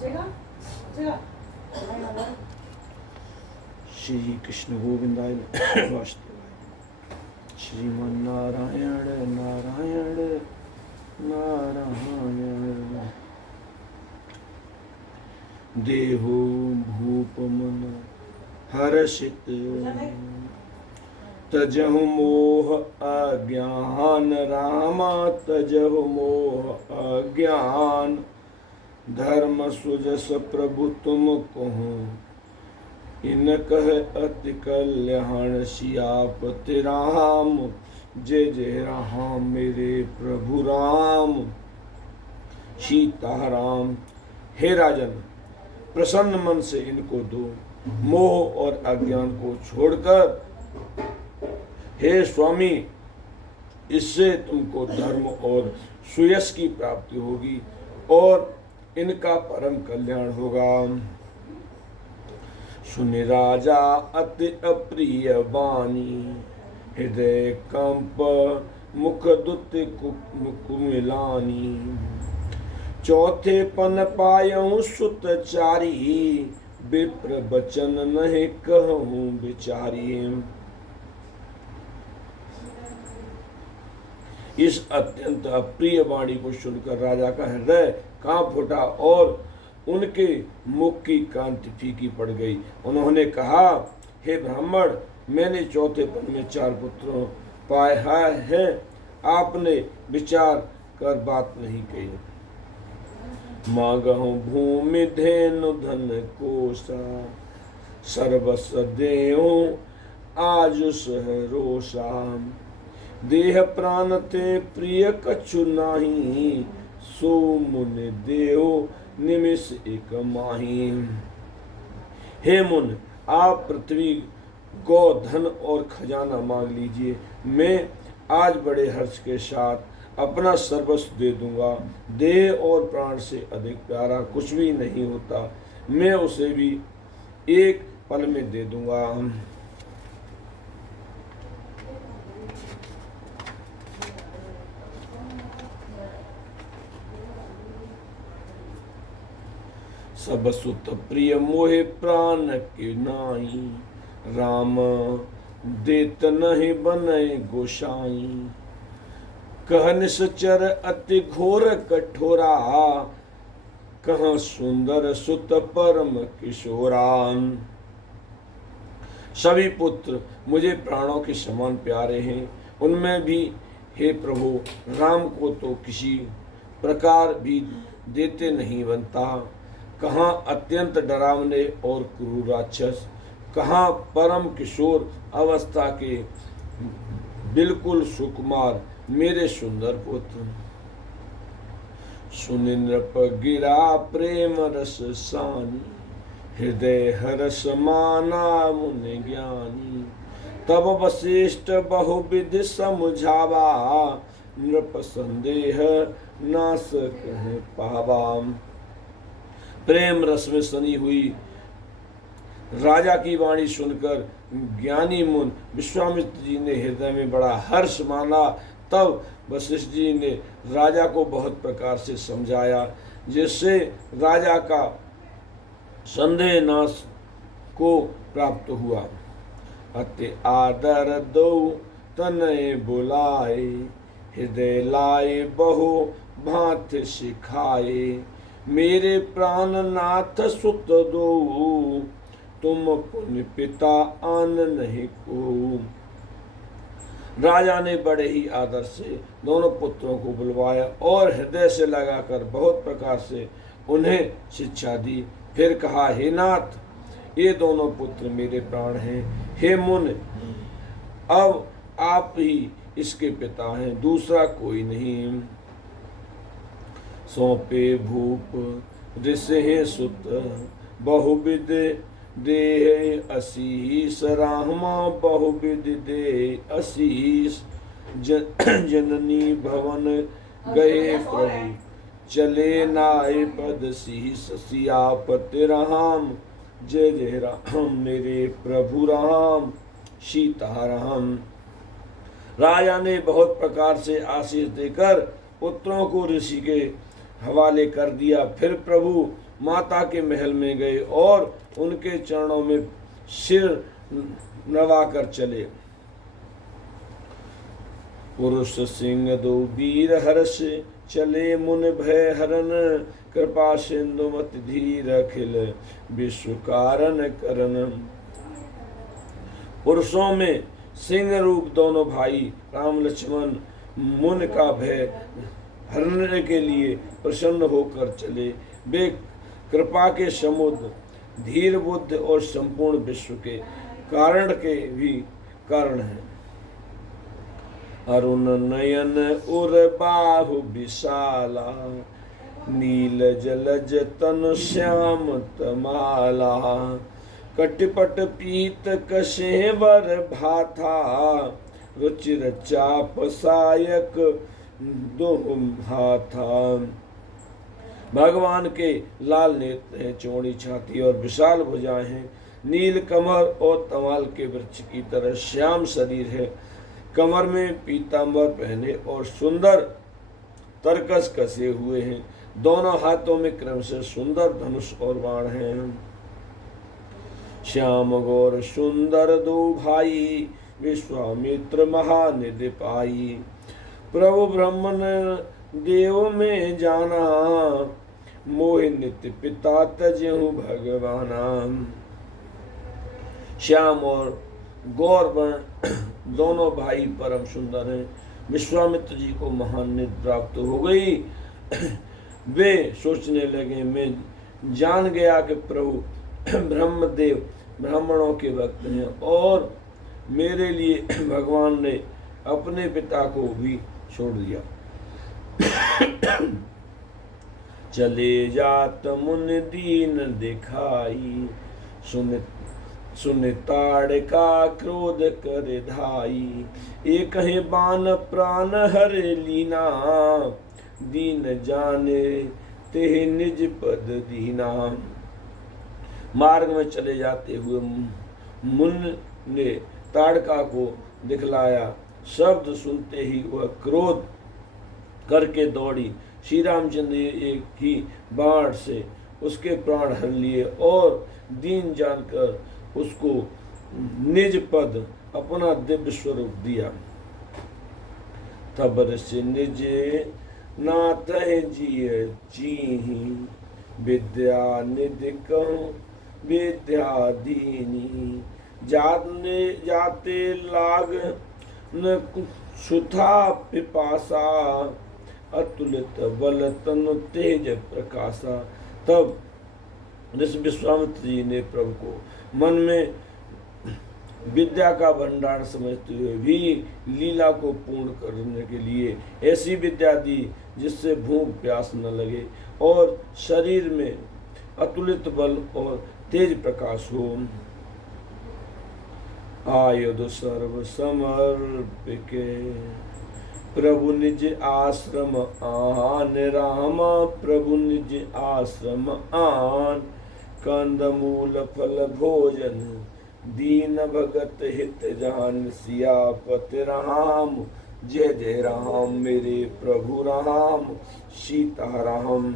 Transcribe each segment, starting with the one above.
श्री कृष्ण गोविंदाय वासुदेवाय। श्रीमन नारायण नारायण नारायण। देहो भूपमन हर्षित तजहु मोह अज्ञान। रामा तजहु मोह अज्ञान। धर्म सुजस प्रभु तुम कहो इन कह अति कल्याण। सियापति राम जय जय राम मेरे प्रभु राम। सीताराम। हे राजन, प्रसन्न मन से इनको दो, मोह और अज्ञान को छोड़कर। हे स्वामी, इससे तुमको धर्म और सुयश की प्राप्ति होगी और इनका परम कल्याण होगा। सुनि राजा अति अप्रिय वाणी। हृदय कंप मुख दुत कुमिलानी। चौथे पन पायऊ सुत चारी। विप्र बचन नहीं कहूँ बिचारी। इस अत्यंत अप्रिय वाणी को सुनकर राजा का हृदय कांप उठा और उनके मुख की कांति फीकी पड़ गई। उन्होंने कहा, हे ब्राह्मण, मैंने चौथे पन में 4 पुत्र पाए हैं। आपने विचार कर बात नहीं कही। मांगहु भूमि धेनु धन कोसा। सर्वस देहु आजुष रोषा। देह प्राण ते प्रिय कछु नाही। सो मुनि देहो निमिष एक माही। हे मुन, आप पृथ्वी, गौ, धन और खजाना मांग लीजिए। मैं आज बड़े हर्ष के साथ अपना सर्वस्व दे दूंगा। देह और प्राण से अधिक प्यारा कुछ भी नहीं होता। मैं उसे भी एक पल में दे दूंगा। सब सुत प्रिय मोहे प्राण के नाई। राम देत नहीं बने गोसाई। कह निश्चर अति घोर कठोरा। कहाँ सुंदर सुत परम किशोरा। सभी पुत्र मुझे प्राणों के समान प्यारे हैं। उनमें भी हे प्रभु, राम को तो किसी प्रकार भी देते नहीं बनता। कहाँ अत्यंत डरावने और क्रूर राक्षस। कहाँ परम किशोर अवस्था के बिल्कुल सुकुमार मेरे सुंदर पुत्र। सुनि नृप गिरा प्रेम रस सानी। हृदय हरस माना मुनि ज्ञानी। तब वशिष्ठ बहुविधि समझावा। नृप संदेह नाश कह पावा। प्रेम रस में सनी हुई राजा की वाणी सुनकर ज्ञानी मुन विश्वामित्र जी ने हृदय में बड़ा हर्ष माना। तब वशिष्ठ जी ने राजा को बहुत प्रकार से समझाया, जिससे राजा का संदेह नाश को प्राप्त हुआ। अति आदर दो तनय बुलाए। हृदय लाए बहु भांत सिखाए। मेरे प्राणनाथ सुत दो। तुम पुण्य पिता आन नहीं को। राजा ने बड़े ही आदर से दोनों पुत्रों को बुलवाया और हृदय से लगाकर बहुत प्रकार से उन्हें शिक्षा दी। फिर कहा, हे नाथ, ये दोनों पुत्र मेरे प्राण हैं। हे मुन, अब आप ही इसके पिता हैं, दूसरा कोई नहीं। सौंपे भूप ऋषि सुत। बहुविध देह असीस। रामा बहुविध देह असीस। जननी भवन गए प्रभु। चले नाय पद शीस। सियापति राम जय जय राम मेरे प्रभु राम। सीताराम। राजा ने बहुत प्रकार से आशीष देकर पुत्रों को ऋषि के हवाले कर दिया। फिर प्रभु माता के महल में गए और उनके चरणों में सिर नवाकर चले। पुरुष सिंह दो वीर हर्ष चले मुन भय हरन, कृपा सिंधु मत धीर अखिल विश्व कारण करन। पुरुषों में सिंह रूप दोनों भाई राम लक्ष्मण मुन का भय हरने के लिए प्रसन्न होकर चले। वे कृपा के समुद्र, धीर बुद्ध और संपूर्ण विश्व के कारण के भी कारण हैं। अरुण नयन उर बाहु विशाला, नील जलज तनु श्याम तमाला। कटिपट पीत कशेवर भाथा, रुचिर चाप सायक दुहाथा। भगवान के लाल नेत्र हैं, चौड़ी छाती और विशाल भुजाएं हैं। नील कमर और तमाल के वृक्ष की तरह श्याम शरीर है। कमर में पीतांबर पहने और सुंदर तरकस कसे हुए हैं। दोनों हाथों में क्रमशः सुंदर धनुष और बाण हैं। श्याम गौर सुंदर दो भाई, विश्वामित्र महानिधि पाई। प्रभु ब्रह्मन देव में जाना, मोहि नित्य पिता तजहु भगवाना। श्याम और गौर वर्ण दोनों भाई परम सुंदर हैं। विश्वामित्र जी को महान निधि प्राप्त हो गई। वे सोचने लगे, मैं जान गया कि प्रभु ब्रह्मदेव ब्राह्मणों के भक्त हैं और मेरे लिए भगवान ने अपने पिता को भी छोड़ दिया। चले जात मुन दीन दिखाई, सुन ताड़ का क्रोध कर धाई। एक ही बान प्राण हर लीना, दीन जाने ते निज पद दीना। मार्ग में चले जाते हुए मुन ने ताड़का को दिखलाया। शब्द सुनते ही वह क्रोध करके दौड़ी। श्री रामचंद्र एक ही बाण से उसके प्राण हर लिए और दीन जानकर उसको निज पद अपना दिव्य स्वरूप दिया। तब से निज नाथ जिय चीहि, विद्या निधि कहूँ विद्या दीनी। जाते लाग न सुथा पिपासा, अतुलित बल तनु तेज प्रकाशा। तब विश्वामित्र जी ने प्रभु को मन में विद्या का भंडार समझते हुए भी लीला को पूर्ण करने के लिए ऐसी विद्या दी जिससे भूख प्यास न लगे और शरीर में अतुलित बल और तेज प्रकाश हो। आयुध सर्व समर्पिके, प्रभु निज आश्रम आन। रामा प्रभु निज आश्रम आन, कंद मूल फल भोजन, दीन भगत हित जान। सियापति राम जय जय राम, मेरे प्रभु राम सीता राम।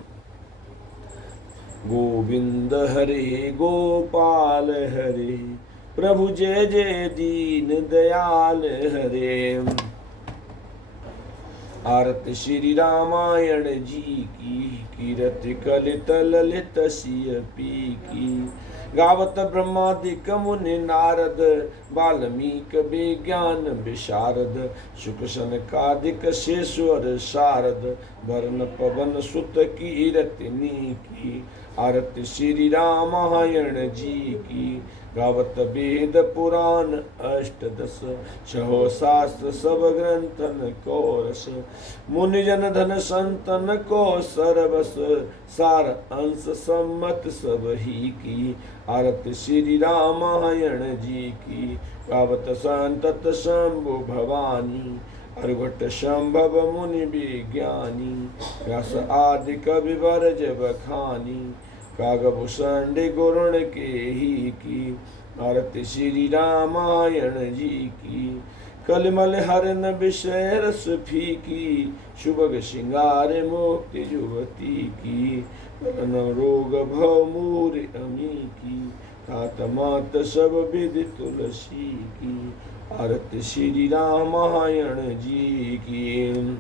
गोविंद हरे गोपाल हरे, प्रभु जय जय दीन दयाल हरे। आरती श्री रामायण जी की, कीरति कलित ललित सिय पी की। गावत ब्रह्मादिक मुनि नारद, वाल्मीकि विज्ञान विशारद। शुक सनकादिक शेश्वर शारद, वर्ण पवन सुत कीरति नीकी। आरती श्री रामायण जी की, गावत वेद पुराण अष्टदश। छहो शास्त्र सब ग्रंथन को रस, मुनिजन धन संतन को सरबस। सार अंश सम्मत सब ही की, आरती श्री रामायण जी की। गावत संतत शंभु भवानी, अर्घट संभव मुनि विज्ञानी। व्यास आदि कवि बरज बखानी, कागभूषण गुरुण के ही की। आरती श्री रामायण जी की। कलिमल हरन विषय रस फीकी, शुभग श्रृंगार मुक्ति युवती की, कलन रोग भव मूर अमी की, तात मात सब विधि तुलसी की, आरत श्री रामायण जी की।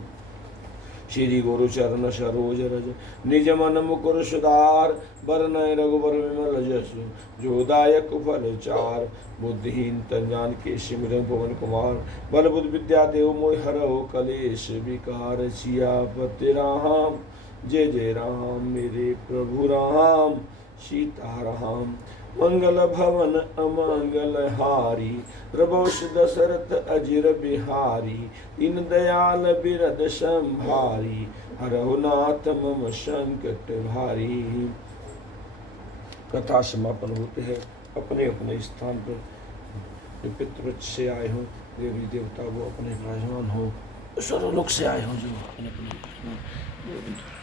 श्री गुरु चरण सरोज रज निज मन मुकुर सुधार, बरनय रघुबर विमल जसु, जो दायक फल चार, बुद्धिहीन तन जानिके सिमरन पवन कुमार, बल बुद्धि विद्या देव मोहि हरहु कलेश विकार, सियापति राम जय जय राम, मेरे प्रभु राम सीताराम। मंगल भवन अमंगल हारी, प्रभुष दशरथ अजिर बिहारी, दीन दयाल बिरद संभारी, हरहु नाथ मम संकट भारी। कथा समापन होते हैं। अपने अपने स्थान पर जो पितृपक्ष से आए हों देवी देवता वो अपने विराजमान हो, सर्वलोक से आए हों जो अपने अपने